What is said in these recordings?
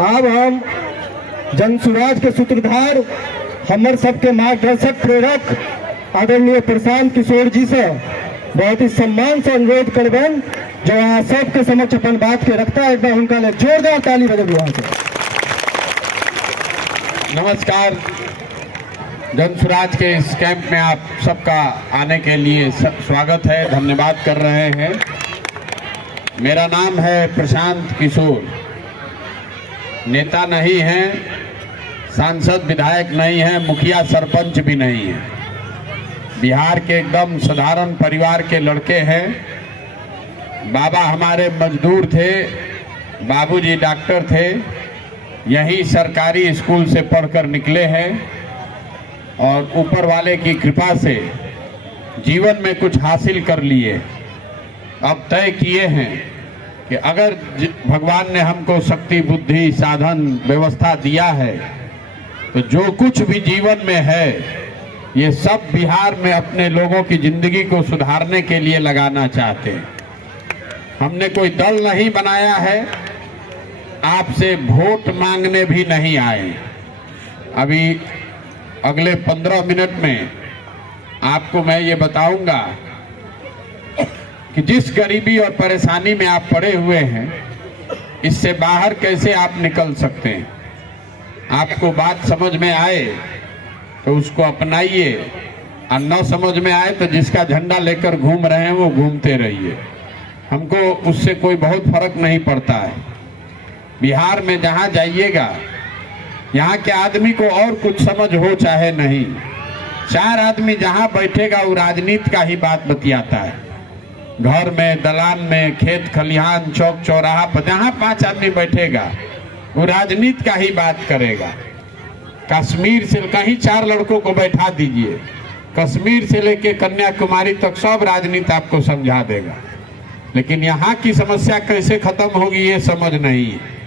अब हम जन स्वराज के सूत्रधार हमर सबके मार्गदर्शक प्रेरक आदरणीय प्रशांत किशोर जी से बहुत ही सम्मान से अनुरोध करबन जो यहाँ सबके समक्ष अपन बात के रखता है। एक बार उनका लिए जोरदार ताली बजाइए वहां से। नमस्कार। जन स्वराज के इस कैंप में आप सबका आने के लिए स्वागत है, धन्यवाद कर रहे हैं। मेरा नाम है प्रशांत किशोर। नेता नहीं है, सांसद विधायक नहीं है, मुखिया सरपंच भी नहीं है। बिहार के एकदम साधारण परिवार के लड़के हैं। बाबा हमारे मजदूर थे, बाबूजी डॉक्टर थे, यही सरकारी स्कूल से पढ़कर निकले हैं और ऊपर वाले की कृपा से जीवन में कुछ हासिल कर लिए। अब तय किए हैं कि अगर भगवान ने हमको शक्ति, बुद्धि, साधन, व्यवस्था दिया है तो जो कुछ भी जीवन में है ये सब बिहार में अपने लोगों की जिंदगी को सुधारने के लिए लगाना चाहते हैं। हमने कोई दल नहीं बनाया है, आपसे वोट मांगने भी नहीं आए। अभी अगले 15 मिनट में आपको मैं ये बताऊंगा कि जिस गरीबी और परेशानी में आप पड़े हुए हैं इससे बाहर कैसे आप निकल सकते हैं। आपको बात समझ में आए तो उसको अपनाइए और न समझ में आए तो जिसका झंडा लेकर घूम रहे हैं वो घूमते रहिए। हमको उससे कोई बहुत फर्क नहीं पड़ता है। बिहार में जहाँ जाइएगा यहाँ के आदमी को और कुछ समझ हो चाहे नहीं, 4 आदमी जहाँ बैठेगा वो राजनीति का ही बात बतियाता है। घर में, दलान में, खेत खलिहान, चौक चौराहा पर जहाँ 5 आदमी बैठेगा वो राजनीति का ही बात करेगा। कश्मीर से कहीं 4 लड़कों को बैठा दीजिए, कश्मीर से लेके कन्याकुमारी तक सब राजनीति आपको समझा देगा। लेकिन यहाँ की समस्या कैसे खत्म होगी ये समझ नहीं है।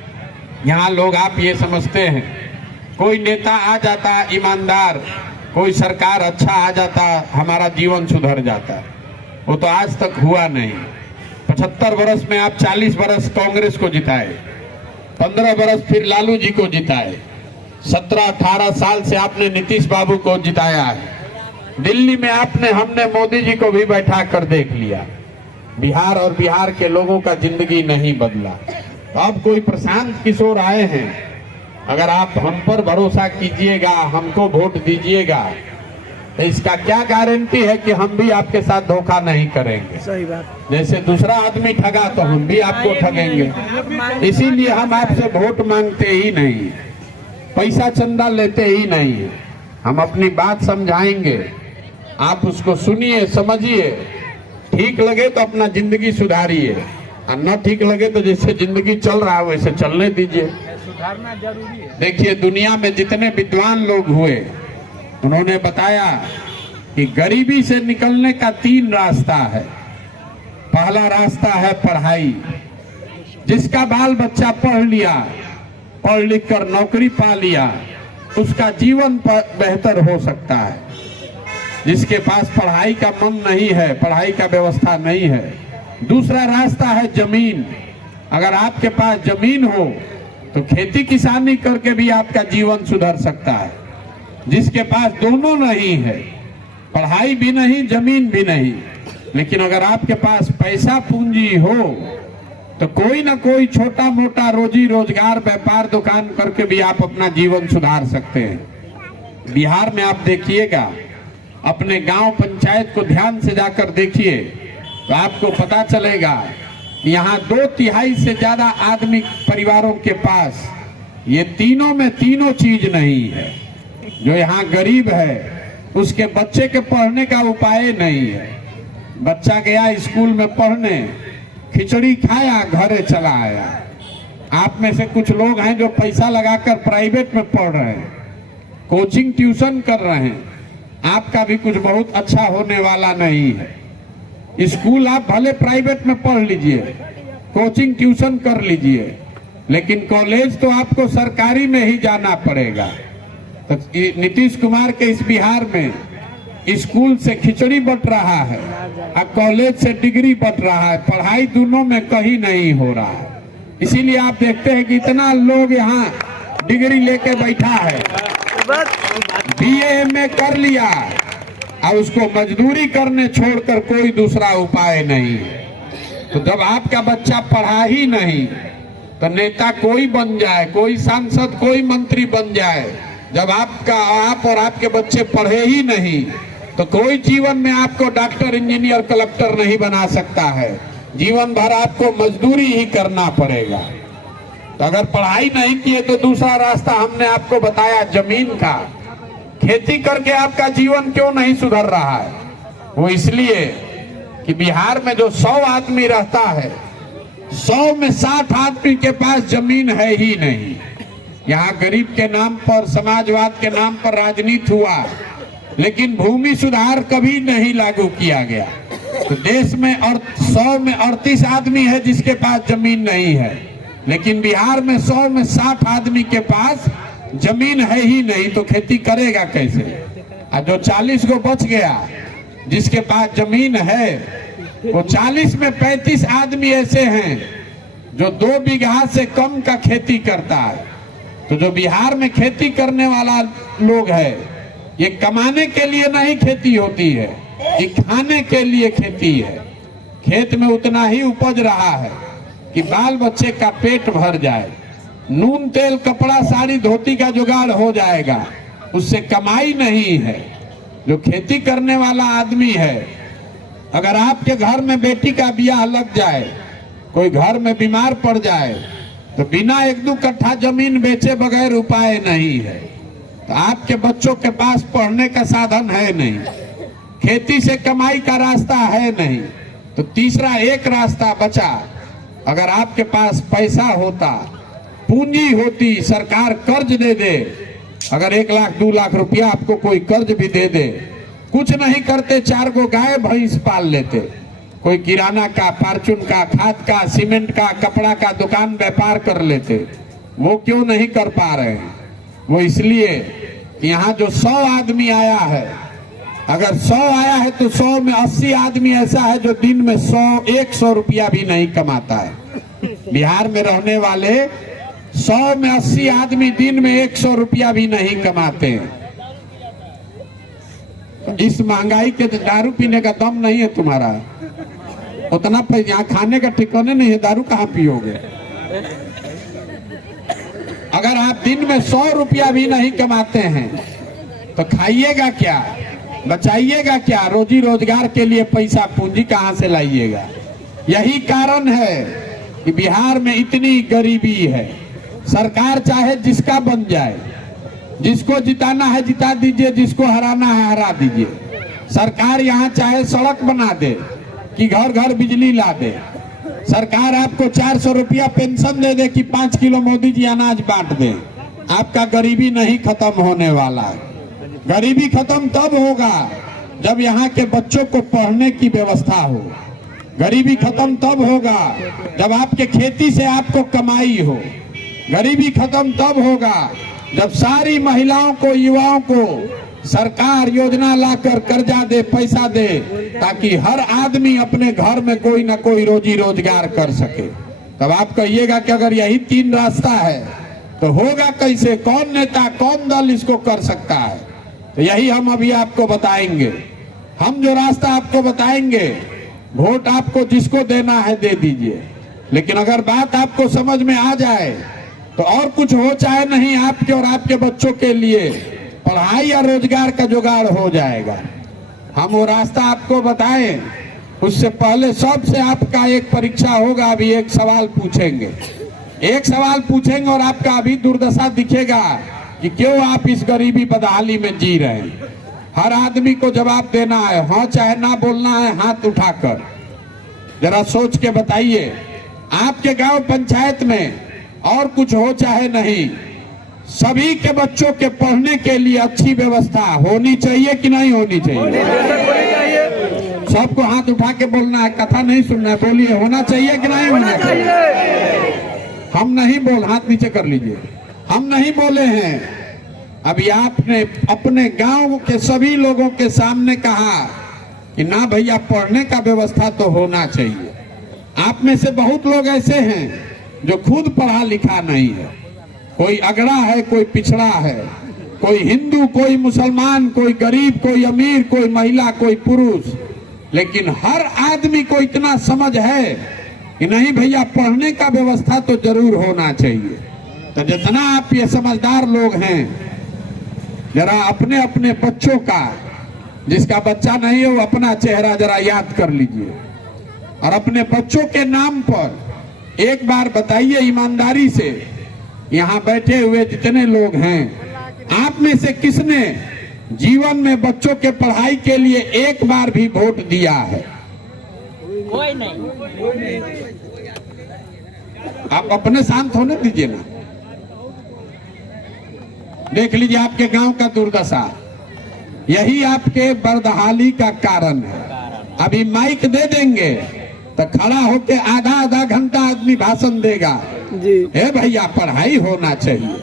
यहाँ लोग आप ये समझते हैं कोई नेता आ जाता ईमानदार, कोई सरकार अच्छा आ जाता हमारा जीवन सुधर जाता। वो तो आज तक हुआ नहीं। 75 वर्ष में आप 40 वर्ष कांग्रेस को जिताए, 15 वर्ष फिर लालू जी को जिताए, 17-18 साल से आपने नीतीश बाबू को जिताया है। दिल्ली में हमने मोदी जी को भी बैठा कर देख लिया। बिहार और बिहार के लोगों का जिंदगी नहीं बदला। तो अब कोई प्रशांत किशोर आए हैं, अगर आप हम पर भरोसा कीजिएगा, हमको वोट दीजिएगा तो इसका क्या गारंटी है कि हम भी आपके साथ धोखा नहीं करेंगे। सही बात। जैसे दूसरा आदमी ठगा तो हम भी आपको ठगेंगे। इसीलिए हम आपसे वोट मांगते ही नहीं, पैसा चंदा लेते ही नहीं। हम अपनी बात समझाएंगे, आप उसको सुनिए, समझिए, ठीक लगे तो अपना जिंदगी सुधारिए और न ठीक लगे तो जैसे जिंदगी चल रहा है वैसे चलने दीजिए। सुधारना जरूरी है। देखिए दुनिया में जितने विद्वान लोग हुए उन्होंने बताया कि गरीबी से निकलने का 3 रास्ता है। पहला रास्ता है पढ़ाई। जिसका बाल बच्चा पढ़ लिया, पढ़ लिख कर नौकरी पा लिया, उसका जीवन बेहतर हो सकता है। जिसके पास पढ़ाई का मन नहीं है, पढ़ाई का व्यवस्था नहीं है। दूसरा रास्ता है जमीन। अगर आपके पास जमीन हो तो खेती किसानी करके भी आपका जीवन सुधर सकता है। जिसके पास दोनों नहीं है, पढ़ाई भी नहीं, जमीन भी नहीं, लेकिन अगर आपके पास पैसा पूंजी हो तो कोई ना कोई छोटा मोटा रोजी रोजगार, व्यापार, दुकान करके भी आप अपना जीवन सुधार सकते हैं। बिहार में आप देखिएगा, अपने गांव पंचायत को ध्यान से जाकर देखिए तो आपको पता चलेगा यहाँ 2/3 से ज्यादा आदमी परिवारों के पास ये तीनों में तीनों चीज नहीं है। जो यहाँ गरीब है उसके बच्चे के पढ़ने का उपाय नहीं है। बच्चा गया स्कूल में पढ़ने, खिचड़ी खाया, घरे चला आया। आप में से कुछ लोग हैं जो पैसा लगाकर प्राइवेट में पढ़ रहे हैं, कोचिंग ट्यूशन कर रहे हैं। आपका भी कुछ बहुत अच्छा होने वाला नहीं है। स्कूल आप भले प्राइवेट में पढ़ लीजिए, कोचिंग ट्यूशन कर लीजिए, लेकिन कॉलेज तो आपको सरकारी में ही जाना पड़ेगा। तो नीतीश कुमार के इस बिहार में स्कूल से खिचड़ी बट रहा है और कॉलेज से डिग्री बट रहा है। पढ़ाई दोनों में कहीं नहीं हो रहा है। इसीलिए आप देखते हैं कि इतना लोग यहाँ डिग्री लेके बैठा है, BA MA कर लिया और उसको मजदूरी करने छोड़कर कोई दूसरा उपाय नहीं। तो जब आपका बच्चा पढ़ा ही नहीं तो नेता कोई बन जाए, कोई सांसद, कोई मंत्री बन जाए, जब आप और आपके बच्चे पढ़े ही नहीं तो कोई जीवन में आपको डॉक्टर, इंजीनियर, कलेक्टर नहीं बना सकता है। जीवन भर आपको मजदूरी ही करना पड़ेगा। तो अगर पढ़ाई नहीं किए तो दूसरा रास्ता हमने आपको बताया जमीन का। खेती करके आपका जीवन क्यों नहीं सुधर रहा है? वो इसलिए कि बिहार में जो 100 आदमी रहता है, 100 में 60 आदमी के पास जमीन है ही नहीं। यहाँ गरीब के नाम पर, समाजवाद के नाम पर राजनीति हुआ, लेकिन भूमि सुधार कभी नहीं लागू किया गया। तो देश में 100 में 38 आदमी है जिसके पास जमीन नहीं है, लेकिन बिहार में 100 में 60 आदमी के पास जमीन है ही नहीं, तो खेती करेगा कैसे? और जो 40 को बच गया जिसके पास जमीन है, वो 40 में 35 आदमी ऐसे हैं जो 2 बीघा से कम का खेती करता है। तो जो बिहार में खेती करने वाला लोग है, ये कमाने के लिए नहीं खेती होती है, ये खाने के लिए खेती है। खेत में उतना ही उपज रहा है कि बाल बच्चे का पेट भर जाए, नून तेल कपड़ा साड़ी धोती का जुगाड़ हो जाएगा, उससे कमाई नहीं है। जो खेती करने वाला आदमी है, अगर आपके घर में बेटी का ब्याह लग जाए, कोई घर में बीमार पड़ जाए, तो बिना 1-2 कट्ठा जमीन बेचे बगैर उपाय नहीं है। तो आपके बच्चों के पास पढ़ने का साधन है नहीं, खेती से कमाई का रास्ता है नहीं, तो तीसरा एक रास्ता बचा। अगर आपके पास पैसा होता, पूंजी होती, सरकार कर्ज दे दे, अगर 1 लाख 2 लाख रुपया आपको कोई कर्ज भी दे दे, कुछ नहीं करते, 4 गो गाय भैंस पाल लेते, कोई किराना का, फार्चून का, खाद का, सीमेंट का, कपड़ा का दुकान व्यापार कर लेते। वो क्यों नहीं कर पा रहे हैं? वो इसलिए कि यहाँ जो 100 आदमी आया है, अगर 100 आया है तो 100 में 80 आदमी ऐसा है जो दिन में 100 रुपया भी नहीं कमाता है। बिहार में रहने वाले 100 में 80 आदमी दिन में 100 रुपया भी नहीं कमाते हैं। इस महंगाई के दारू पीने का दम नहीं है तुम्हारा, उतना पैसा यहाँ खाने का ठिकाने नहीं है, दारू कहाँ पियोगे? अगर आप दिन में 100 रुपया भी नहीं कमाते हैं तो खाइएगा क्या, बचाइएगा क्या? रोजी रोजगार के लिए पैसा पूंजी कहाँ से लाइएगा? यही कारण है कि बिहार में इतनी गरीबी है। सरकार चाहे जिसका बन जाए, जिसको जिताना है जिता दीजिए, जिसको हराना है हरा दीजिए। सरकार यहाँ चाहे सड़क बना दे कि घर घर बिजली ला दे, सरकार आपको 400 रुपया पेंशन दे दे कि 5 किलो मोदी जी अनाज बांट दे, आपका गरीबी नहीं खत्म होने वाला है। गरीबी खत्म तब होगा जब यहाँ के बच्चों को पढ़ने की व्यवस्था हो। गरीबी खत्म तब होगा जब आपके खेती से आपको कमाई हो। गरीबी खत्म तब होगा जब सारी महिलाओं को, युवाओं को सरकार योजना लाकर कर्जा दे, पैसा दे, ताकि हर आदमी अपने घर में कोई ना कोई रोजी रोजगार कर सके। तब आप कहिएगा कि अगर यही 3 रास्ता है तो होगा कैसे? कौन नेता, कौन दल इसको कर सकता है? तो यही हम अभी आपको बताएंगे। हम जो रास्ता आपको बताएंगे, वोट आपको जिसको देना है दे दीजिए, लेकिन अगर बात आपको समझ में आ जाए तो और कुछ हो चाहे नहीं, आपके और आपके बच्चों के लिए पढ़ाई या रोजगार का जुगाड़ हो जाएगा। हम वो रास्ता आपको बताएं, उससे पहले सबसे आपका एक परीक्षा होगा। अभी एक सवाल पूछेंगे, एक सवाल पूछेंगे और आपका अभी दुर्दशा दिखेगा कि क्यों आप इस गरीबी बदहाली में जी रहे हैं। हर आदमी को जवाब देना है, हाँ चाहे ना बोलना है हाथ उठाकर। जरा सोच के बताइए, आपके गांव पंचायत में और कुछ हो चाहे नहीं, सभी के बच्चों के पढ़ने के लिए अच्छी व्यवस्था होनी चाहिए कि नहीं होनी चाहिए? सबको हाथ उठा के बोलना है, कथा नहीं सुनना है। बोलिए, होना चाहिए कि नहीं होना चाहिए? हम नहीं बोल, हाथ नीचे कर लीजिए। हम नहीं बोले हैं। अभी आपने अपने गांव के सभी लोगों के सामने कहा कि ना भैया, पढ़ने का व्यवस्था तो होना चाहिए। आप में से बहुत लोग ऐसे हैं जो खुद पढ़ा लिखा नहीं है। कोई अगड़ा है, कोई पिछड़ा है, कोई हिंदू, कोई मुसलमान, कोई गरीब, कोई अमीर, कोई महिला, कोई पुरुष, लेकिन हर आदमी को इतना समझ है कि नहीं भैया, पढ़ने का व्यवस्था तो जरूर होना चाहिए। तो जितना आप ये समझदार लोग हैं, जरा अपने अपने बच्चों का, जिसका बच्चा नहीं है वो अपना चेहरा जरा याद कर लीजिए और अपने बच्चों के नाम पर एक बार बताइए ईमानदारी से, यहाँ बैठे हुए जितने लोग हैं, आप में से किसने जीवन में बच्चों के पढ़ाई के लिए एक बार भी वोट दिया है? कोई नहीं। आप अपने शांत होने दीजिए ना। देख लीजिए आपके गांव का दुर्दशा, यही आपके बदहाली का कारण है। अभी माइक दे देंगे तो खड़ा होके आधा आधा घंटा आदमी भाषण देगा जी। ए भैया पढ़ाई होना चाहिए,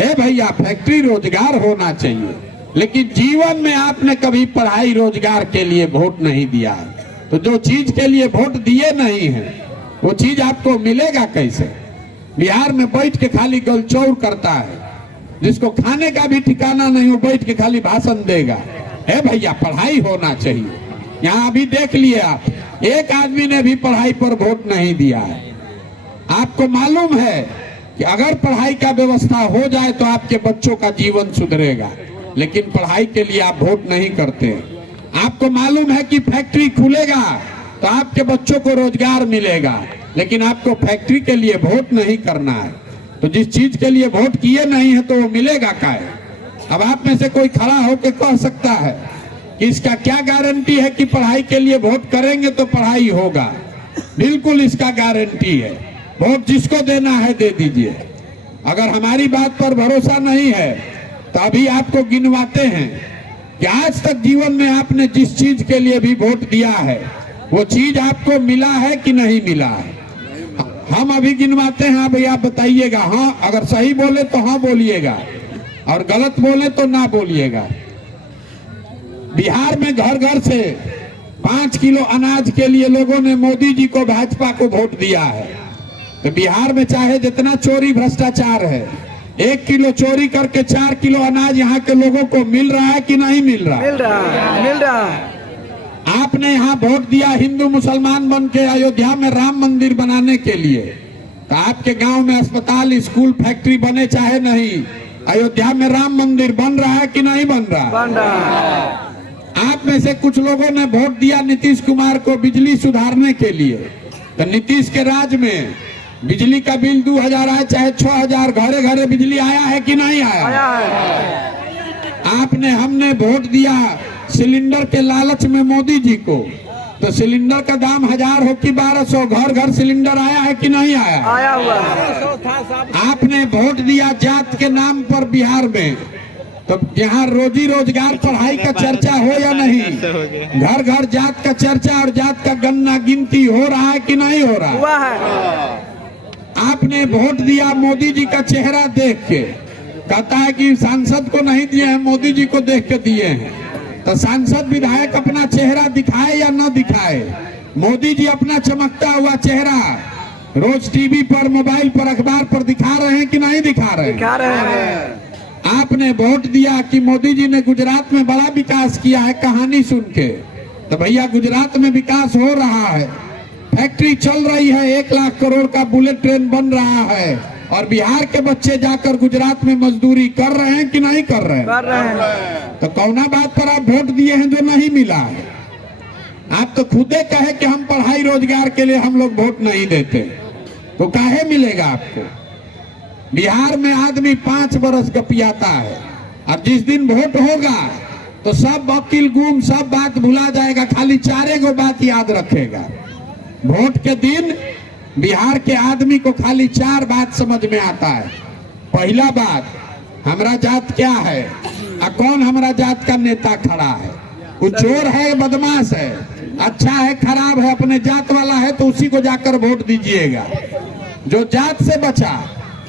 ए भैया फैक्ट्री रोजगार होना चाहिए, लेकिन जीवन में आपने कभी पढ़ाई रोजगार के लिए वोट नहीं दिया है। तो जो चीज के लिए वोट दिए नहीं है वो चीज आपको मिलेगा कैसे? बिहार में बैठ के खाली गलचौर करता है, जिसको खाने का भी ठिकाना नहीं, वो बैठ के खाली भाषण देगा। ए भैया पढ़ाई होना चाहिए। यहाँ अभी देख लिए आप, एक आदमी ने भी पढ़ाई पर वोट नहीं दिया है। आपको मालूम है कि अगर पढ़ाई का व्यवस्था हो जाए तो आपके बच्चों का जीवन सुधरेगा, लेकिन पढ़ाई के लिए आप वोट नहीं करते। आपको मालूम है कि फैक्ट्री खुलेगा तो आपके बच्चों को रोजगार मिलेगा, लेकिन आपको फैक्ट्री के लिए वोट नहीं करना है। तो जिस चीज के लिए वोट किए नहीं है तो वो मिलेगा क्या है? अब आप में से कोई खड़ा होकर कह सकता है कि इसका क्या गारंटी है कि पढ़ाई के लिए वोट करेंगे तो पढ़ाई होगा? बिल्कुल इसका गारंटी है। वोट जिसको देना है दे दीजिए। अगर हमारी बात पर भरोसा नहीं है तो अभी आपको गिनवाते हैं कि आज तक जीवन में आपने जिस चीज के लिए भी वोट दिया है वो चीज आपको मिला है कि नहीं मिला है। हम अभी गिनवाते हैं, अभी आप बताइएगा। हाँ, अगर सही बोले तो हाँ बोलिएगा और गलत बोले तो ना बोलिएगा। बिहार में घर घर से 5 किलो अनाज के लिए लोगों ने मोदी जी को, भाजपा को वोट दिया है। तो बिहार में चाहे जितना चोरी भ्रष्टाचार है, 1 किलो चोरी करके 4 किलो अनाज यहाँ के लोगों को मिल रहा है कि नहीं मिल रहा? मिल रहा। आपने यहाँ वोट दिया हिंदू मुसलमान बन के अयोध्या में राम मंदिर बनाने के लिए, तो आपके गांव में अस्पताल, स्कूल, फैक्ट्री बने चाहे नहीं, अयोध्या में राम मंदिर बन रहा है कि नहीं बन रहा? बन रहा। आप में से कुछ लोगों ने वोट दिया नीतीश कुमार को बिजली सुधारने के लिए, तो नीतीश के राज में बिजली का बिल 2000 आए चाहे 6000, घरे घरे बिजली आया है कि नहीं आया? आपने, हमने वोट दिया सिलेंडर के लालच में मोदी जी को, तो सिलेंडर का दाम 1000 हो कि 1200, घर घर सिलेंडर आया है कि नहीं आया? आया हुआ। आपने वोट दिया जात के नाम पर बिहार में, तो यहाँ रोजी रोजगार पढ़ाई का चर्चा हो या नहीं? घर घर जात का चर्चा और जात का गन्ना गिनती हो रहा है कि नहीं हो रहा? हुआ है। आपने वोट दिया मोदी जी का चेहरा देख के, कहता है कि सांसद को नहीं दिए हैं, मोदी जी को देख के दिए हैं। तो सांसद विधायक अपना चेहरा दिखाए या न दिखाए, मोदी जी अपना चमकता हुआ चेहरा रोज टीवी पर, मोबाइल पर, अखबार पर दिखा रहे हैं कि नहीं दिखा रहे? दिखा रहे हैं। आपने वोट दिया कि मोदी जी ने गुजरात में बड़ा विकास किया है, कहानी सुन के, तो भैया गुजरात में विकास हो रहा है, फैक्ट्री चल रही है, 1 लाख करोड़ का बुलेट ट्रेन बन रहा है, और बिहार के बच्चे जाकर गुजरात में मजदूरी कर रहे हैं कि नहीं कर रहे हैं? कर रहे हैं। तो कौना बात पर आप वोट दिए हैं जो नहीं मिला है? आप तो खुदे कहे कि हम पढ़ाई रोजगार के लिए हम लोग वोट नहीं देते, तो काहे मिलेगा आपको? बिहार में आदमी 5 बरस गपियाता है, और जिस दिन वोट होगा तो सब वकील गुम, सब बात भुला जाएगा, खाली 4 गो बात याद रखेगा। वोट के दिन बिहार के आदमी को खाली 4 बात समझ में आता है। पहला बात, हमारा जात क्या है, कौन हमारा जात का नेता खड़ा है, वो चोर है, बदमाश है, अच्छा है, खराब है, अपने जात वाला है तो उसी को जाकर वोट दीजिएगा। जो जात से बचा,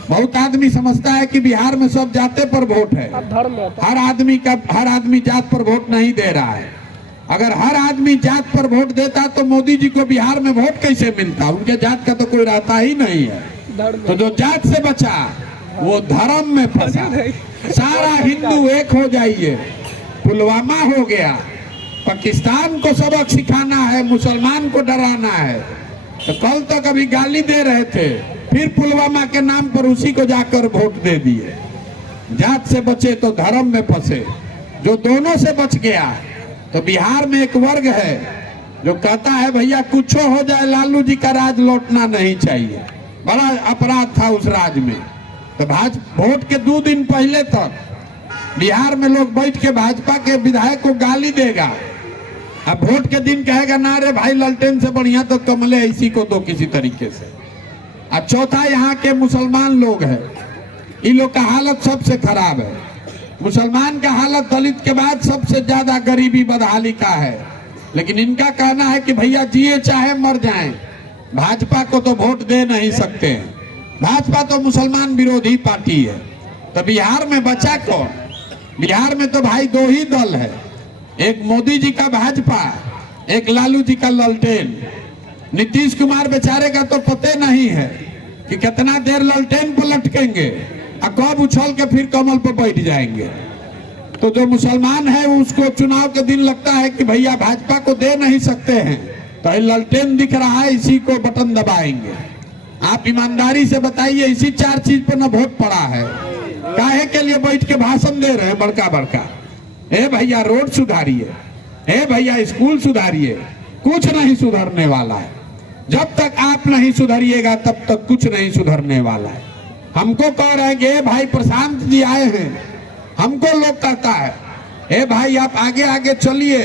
बहुत आदमी समझता है कि बिहार में सब जाते पर वोट है, हर आदमी जात पर वोट नहीं दे रहा है। अगर हर आदमी जात पर वोट देता तो मोदी जी को बिहार में वोट कैसे मिलता? उनके जात का तो कोई रहता ही नहीं है। तो जो जात से बचा वो धर्म में फंसा। सारा हिंदू एक हो जाइए। पुलवामा हो गया, पाकिस्तान को सबक सिखाना है, मुसलमान को डराना है। तो कल तक अभी गाली दे रहे थे, फिर पुलवामा के नाम पर उसी को जाकर वोट दे दिए। जात से बचे तो धर्म में फंसे। जो दोनों से बच गया, तो बिहार में एक वर्ग है जो कहता है भैया कुछ हो जाए लालू जी का राज लौटना नहीं चाहिए। बड़ा अपराध था उस राज में। तो भाजपा वोट के 2 दिन पहले तक बिहार में लोग बैठ के भाजपा के विधायक को गाली देगा। अब वोट के दिन कहेगा ना रे भाई ललटेन से बढ़िया तो कमले इसी को दो किसी तरीके से। अब चौथा यहाँ के मुसलमान लोग हैं, इन लोग का हालत सबसे खराब है। मुसलमान का हालत दलित के बाद सबसे ज्यादा गरीबी बदहाली का है। लेकिन इनका कहना है कि भैया जिए चाहे मर जाएं, भाजपा को तो वोट दे नहीं सकते हैं। भाजपा तो मुसलमान विरोधी पार्टी है। तो बिहार में बचा कौन? बिहार में तो भाई 2 ही दल है, एक मोदी जी का भाजपा, एक लालू जी का ललटेन। नीतीश कुमार बेचारे का तो पते नहीं है कि कितना देर ललटेन पर लटकेंगे और कब उछल के फिर कमल पर बैठ जाएंगे। तो जो मुसलमान है उसको चुनाव के दिन लगता है कि भैया भाजपा को दे नहीं सकते हैं, तो ये ललटेन दिख रहा है, इसी को बटन दबाएंगे। आप ईमानदारी से बताइए, इसी 4 चीज पर न वोट पड़ा है। काहे के लिए बैठ के भाषण दे रहे हैं बड़का बड़का? ए भैया रोड सुधारिए, ए भैया स्कूल सुधारिए। कुछ नहीं सुधरने वाला है। जब तक आप नहीं सुधरिएगा तब तक कुछ नहीं सुधरने वाला है। हमको कह रहे हैं ए भाई प्रशांत जी आए हैं, हमको लोग कहता है ए भाई आप आगे आगे चलिए,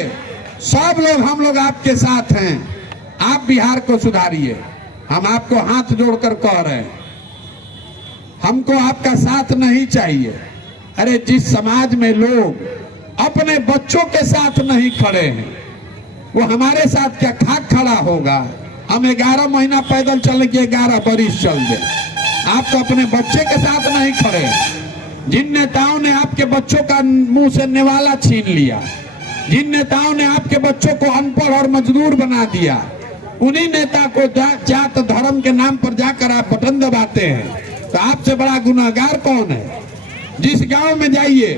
सब लोग हम लोग आपके साथ हैं, आप बिहार को सुधारिए। हम आपको हाथ जोड़कर कह रहे हैं, हमको आपका साथ नहीं चाहिए। अरे जिस समाज में लोग अपने बच्चों के साथ नहीं खड़े हैं, वो हमारे साथ क्या खाक खड़ा होगा? हम 11 महीना पैदल चल के 11 बरिस चल दे, आप तो अपने बच्चे के साथ नहीं खड़े। जिन नेताओं ने आपके बच्चों का मुंह से निवाला छीन लिया, जिन नेताओं ने आपके बच्चों को अनपढ़ और मजदूर बना दिया, उन्हीं नेता को जात धर्म के नाम पर जाकर आप बटन दबाते हैं। तो आपसे बड़ा गुनहगार कौन है? जिस गांव में जाइए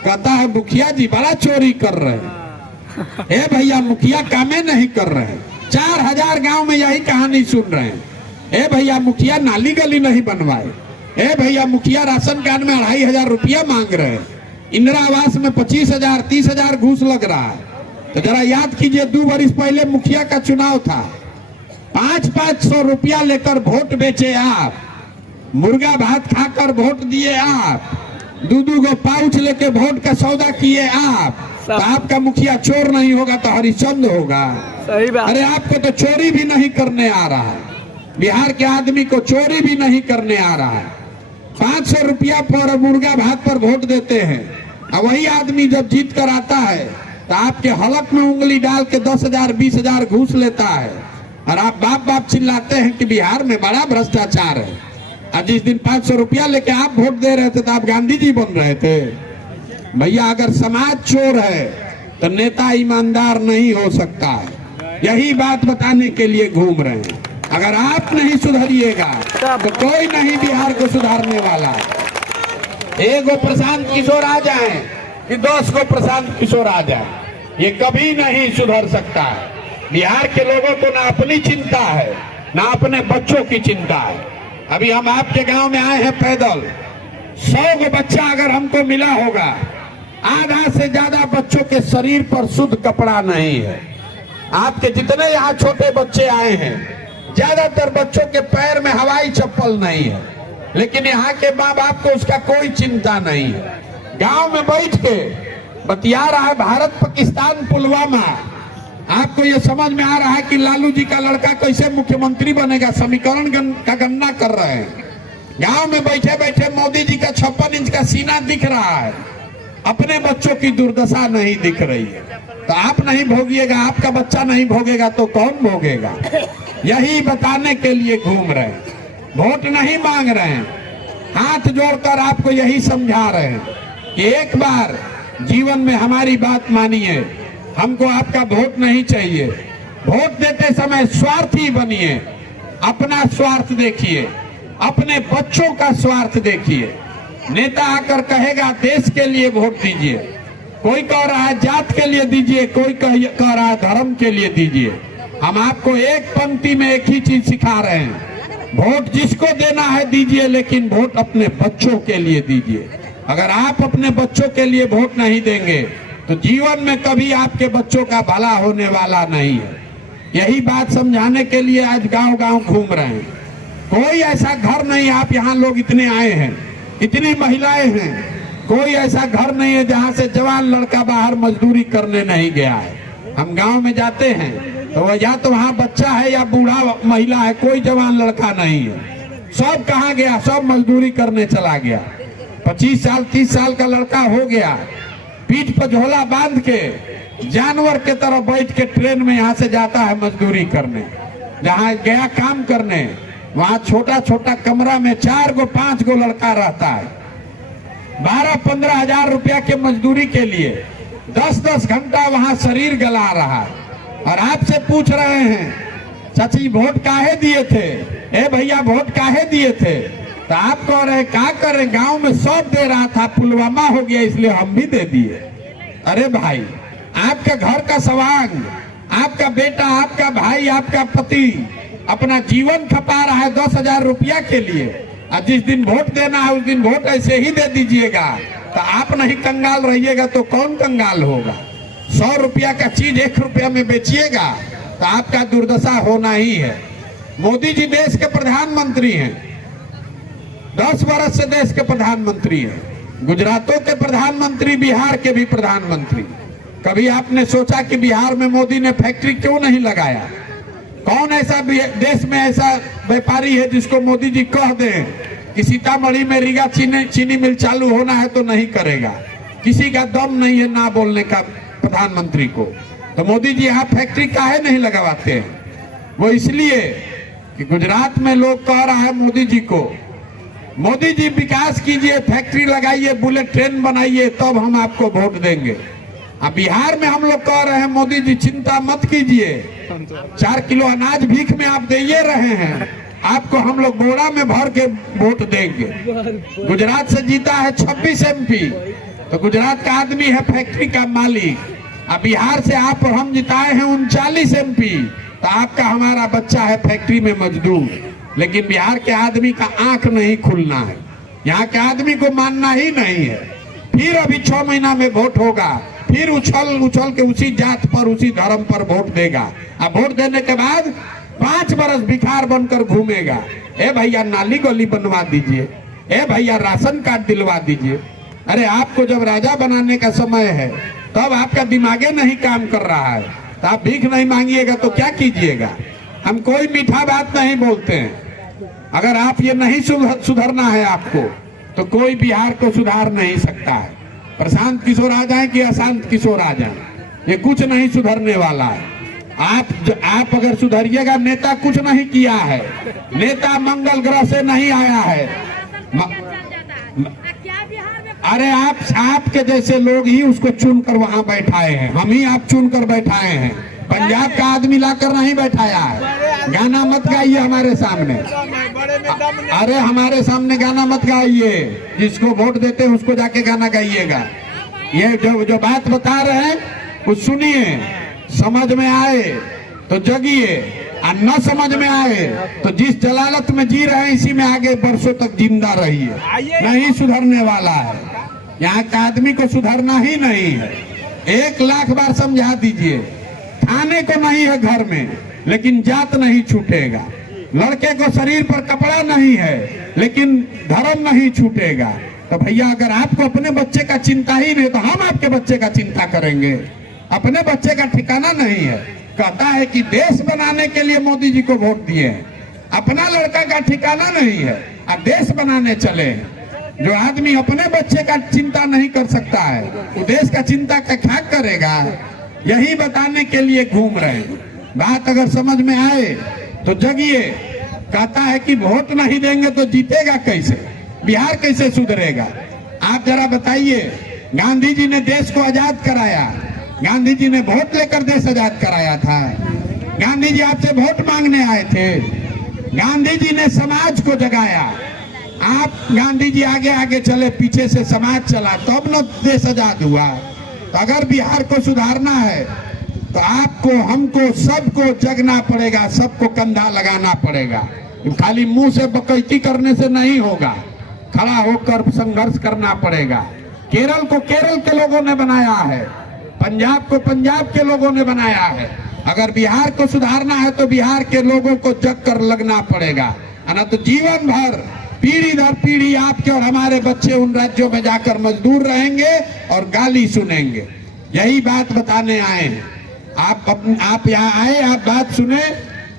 कहता है मुखिया जी बड़ा चोरी कर रहे हैं। ए भैया मुखिया कामे नहीं कर रहे हैं। 4000 गांव में यही कहानी सुन रहे हैं। ए भैया मुखिया नाली गली नहीं बनवाए। ए भैया मुखिया राशन कार्ड में 2500 रुपया मांग रहे हैं। इंदिरा आवास में 25,000 30,000 घूस लग रहा है। तो जरा याद कीजिए, 2 बरिस पहले मुखिया का चुनाव था, 500 रुपया लेकर वोट बेचे आप, मुर्गा भात खाकर वोट दिए आप, 2 गो पाउच लेके वोट का सौदा किए आप। तो आपका मुखिया चोर नहीं होगा तो हरिश्चंद्र होगा। सही बात। अरे आपको तो चोरी भी नहीं करने आ रहा है। बिहार के आदमी को चोरी भी नहीं करने आ रहा है। 500 रुपया पर मुर्गा भात पर वोट देते हैं, और वही आदमी जब जीत कर आता है तो आपके हलक में उंगली डाल के 10,000 20,000 घूस लेता है। और आप बाप बाप चिल्लाते हैं कि बिहार में बड़ा भ्रष्टाचार है। और जिस दिन 500 रुपया लेके आप वोट दे रहे थे तो आप गांधी जी बन रहे थे। भैया अगर समाज चोर है तो नेता ईमानदार नहीं हो सकता है। यही बात बताने के लिए घूम रहे हैं। अगर आप नहीं सुधरिएगा तो कोई नहीं बिहार को सुधारने वाला। एक प्रशांत किशोर आ जाए कि 10 को प्रशांत किशोर आ जाए, ये कभी नहीं सुधर सकता है। बिहार के लोगों को ना अपनी चिंता है ना अपने बच्चों की चिंता है। अभी हम आपके गांव में आए हैं पैदल, 100 को बच्चा अगर हमको मिला होगा, आधा से ज्यादा बच्चों के शरीर पर शुद्ध कपड़ा नहीं है। आपके जितने यहाँ छोटे बच्चे आए हैं, ज्यादातर बच्चों के पैर में हवाई चप्पल नहीं है, लेकिन यहाँ के माँ बाप को उसका कोई चिंता नहीं है। गांव में बैठ के बतिया रहा है भारत पाकिस्तान पुलवामा। आपको ये समझ में आ रहा है कि लालू जी का लड़का कैसे मुख्यमंत्री बनेगा? समीकरण का गणना कर रहे हैं। गांव में बैठे बैठे मोदी जी का 56 इंच का सीना दिख रहा है, अपने बच्चों की दुर्दशा नहीं दिख रही है। तो आप नहीं भोगिएगा, आपका बच्चा नहीं भोगेगा तो कौन भोगेगा? यही बताने के लिए घूम रहे हैं, वोट नहीं मांग रहे हैं। हाथ जोड़कर आपको यही समझा रहे हैं कि एक बार जीवन में हमारी बात मानिए, हमको आपका वोट नहीं चाहिए। वोट देते समय स्वार्थी बनिए, अपना स्वार्थ देखिए। अपने बच्चों का स्वार्थ देखिए। नेता आकर कहेगा देश के लिए वोट दीजिए, कोई कह रहा है जात के लिए दीजिए, कोई कह रहा है धर्म के लिए दीजिए। हम आपको एक पंक्ति में एक ही चीज सिखा रहे हैं, वोट जिसको देना है दीजिए, लेकिन वोट अपने बच्चों के लिए दीजिए। अगर आप अपने बच्चों के लिए वोट नहीं देंगे तो जीवन में कभी आपके बच्चों का भला होने वाला नहीं है। यही बात समझाने के लिए आज गांव-गांव घूम रहे हैं। कोई ऐसा घर नहीं, आप यहाँ लोग इतने आए हैं, इतनी महिलाएं हैं, कोई ऐसा घर नहीं है जहाँ से जवान लड़का बाहर मजदूरी करने नहीं गया है। हम गांव में जाते हैं तो या तो वहाँ बच्चा है या बूढ़ा महिला है, कोई जवान लड़का नहीं है। सब कहाँ गया? सब मजदूरी करने चला गया। 25 साल 30 साल का लड़का हो गया, पीठ पर झोला बांध के जानवर के तरह बैठ के ट्रेन में यहाँ से जाता है मजदूरी करने। जहाँ गया काम करने, वहाँ छोटा छोटा कमरा में 4 गो 5 गो लड़का रहता है। 12-15 हजार रुपया के मजदूरी के लिए 10-10 घंटा वहाँ शरीर गला रहा है। और आपसे पूछ रहे हैं चाची वोट काहे दिए थे, ए भैया वोट काहे दिए थे? तो आप कह रहे क्या करें, गांव में सब दे रहा था, पुलवामा हो गया इसलिए हम भी दे दिए। अरे भाई, आपके घर का सवांग, आपका बेटा, आपका भाई, आपका पति अपना जीवन खपा रहा है 10,000 रुपया के लिए, और जिस दिन वोट देना है उस दिन वोट ऐसे ही दे दीजिएगा। तो आप नहीं कंगाल रहिएगा तो कौन कंगाल होगा? 100 रुपया का चीज 1 रुपया में बेचिएगा तो आपका दुर्दशा होना ही है। मोदी जी देश के प्रधानमंत्री हैं, 10 वर्ष से देश के प्रधानमंत्री हैं। गुजरातों के प्रधानमंत्री, बिहार के भी प्रधानमंत्री। कभी आपने सोचा कि बिहार में मोदी ने फैक्ट्री क्यों नहीं लगाया? कौन ऐसा देश में ऐसा व्यापारी है जिसको मोदी जी कह दें कि सीतामढ़ी में रीगा चीनी मिल चालू होना है तो नहीं करेगा? किसी का दम नहीं है ना बोलने का प्रधानमंत्री को। तो मोदी जी यहाँ फैक्ट्री काहे नहीं लगवाते हैं? वो इसलिए कि गुजरात में लोग कह रहा है मोदी जी को, मोदी जी विकास कीजिए, फैक्ट्री लगाइए, बुलेट ट्रेन बनाइए, तब हम आपको वोट देंगे। अब बिहार में हम लोग कह रहे हैं मोदी जी चिंता मत कीजिए, 4 किलो अनाज भीख में आप दे रहे हैं, आपको हम लोग बोरा में भर के वोट देंगे। गुजरात से जीता है 26 MP, तो गुजरात का आदमी है फैक्ट्री का मालिक। अब बिहार से आप और हम जिताए हैं 39 MP, तो आपका हमारा बच्चा है फैक्ट्री में मजदूर। लेकिन बिहार के आदमी का आंख नहीं खुलना है, यहाँ के आदमी को मानना ही नहीं है। फिर अभी 6 महीना में वोट होगा, फिर उछल के उसी जात पर, उसी धर्म पर वोट देगा। अब वोट देने के बाद 5 बरस भिखार बनकर घूमेगा। ए भैया नाली गली बनवा दीजिए, ए भैया राशन कार्ड दिलवा दीजिए। अरे आपको जब राजा बनाने का समय है तब आपका दिमागे नहीं काम कर रहा है, तो आप भीख नहीं मांगिएगा तो क्या कीजिएगा? हम कोई मीठा बात नहीं बोलते हैं। अगर आप ये नहीं सुधरना है आपको, तो कोई बिहार को सुधार नहीं सकता है। प्रशांत किशोर आ जाए कि अशांत किशोर आ जाए, ये कुछ नहीं सुधरने वाला है। आप अगर सुधरिएगा, नेता कुछ नहीं किया है, नेता मंगल ग्रह से नहीं आया है। अरे आपके जैसे लोग ही उसको चुनकर वहां बैठाए हैं, हम ही आप चुनकर बैठाए हैं। पंजाब का आदमी लाकर नहीं बैठाया है। गाना मत गाइए हमारे सामने, अरे हमारे सामने गाना मत गाइए। जिसको वोट देते हैं उसको जाके गाना गाइएगा। ये जो बात बता रहे हैं कुछ सुनिए, समझ में आए तो जगिए, और न समझ में आए तो जिस जलालत में जी रहे हैं इसी में आगे बरसों तक जिंदा रहिए। नहीं सुधरने वाला है, यहाँ का आदमी को सुधरना ही नहीं है। 1 लाख बार समझा दीजिए, खाने को नहीं है घर में लेकिन जात नहीं छूटेगा, लड़के को शरीर पर कपड़ा नहीं है लेकिन धर्म नहीं छूटेगा। तो भैया अगर आपको अपने बच्चे का चिंता ही नहीं तो हम आपके बच्चे का चिंता करेंगे? अपने बच्चे का ठिकाना नहीं है। कहता है कि देश बनाने के लिए मोदी जी को वोट दिए हैं, अपना लड़का का ठिकाना नहीं है, अब देश बनाने चले हैं। जो आदमी अपने बच्चे का चिंता नहीं कर सकता है वो देश का चिंता क्या करेगा? यही बताने के लिए घूम रहे हैं। बात अगर समझ में आए तो जगिए। कहता है कि वोट नहीं देंगे तो जीतेगा कैसे, बिहार कैसे सुधरेगा? आप जरा बताइए, गांधी जी ने देश को आजाद कराया, गांधी जी ने वोट लेकर देश आजाद कराया था। गांधी जी आपसे वोट मांगने आए थे, गांधी जी ने समाज को जगाया। आप गांधी जी आगे आगे चले, पीछे से समाज चला, तब न देश आजाद हुआ। तो अगर बिहार को सुधारना है तो आपको, हमको, सबको जगना पड़ेगा, सबको कंधा लगाना पड़ेगा। खाली मुंह से बकैती करने से नहीं होगा, खड़ा होकर संघर्ष करना पड़ेगा। केरल को केरल के लोगों ने बनाया है, पंजाब को पंजाब के लोगों ने बनाया है। अगर बिहार को सुधारना है तो बिहार के लोगों को जग कर लगना पड़ेगा, ना तो जीवन भर पीढ़ी दर पीढ़ी आपके और हमारे बच्चे उन राज्यों में जाकर मजदूर रहेंगे और गाली सुनेंगे। यही बात बताने आए हैं। आप यहाँ आए, आप बात सुने,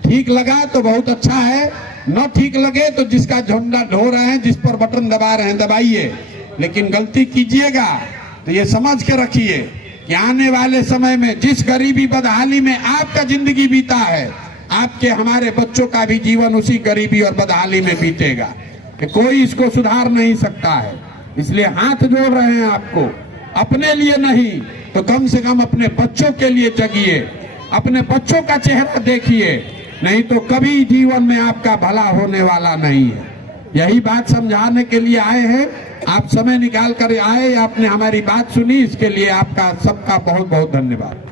ठीक लगा तो बहुत अच्छा है, न ठीक लगे तो जिसका झंडा ढो रहे हैं, जिस पर बटन दबा रहे हैं दबाइए, लेकिन गलती कीजिएगा तो ये समझ के रखिए कि आने वाले समय में जिस गरीबी बदहाली में आपका जिंदगी बीता है, आपके हमारे बच्चों का भी जीवन उसी गरीबी और बदहाली में बीतेगा। कि कोई इसको सुधार नहीं सकता है। इसलिए हाथ जोड़ रहे हैं आपको, अपने लिए नहीं तो कम से कम अपने बच्चों के लिए जगिए, अपने बच्चों का चेहरा देखिए, नहीं तो कभी जीवन में आपका भला होने वाला नहीं है। यही बात समझाने के लिए आए हैं। आप समय निकाल कर आए, आपने हमारी बात सुनी, इसके लिए आपका सबका बहुत बहुत धन्यवाद।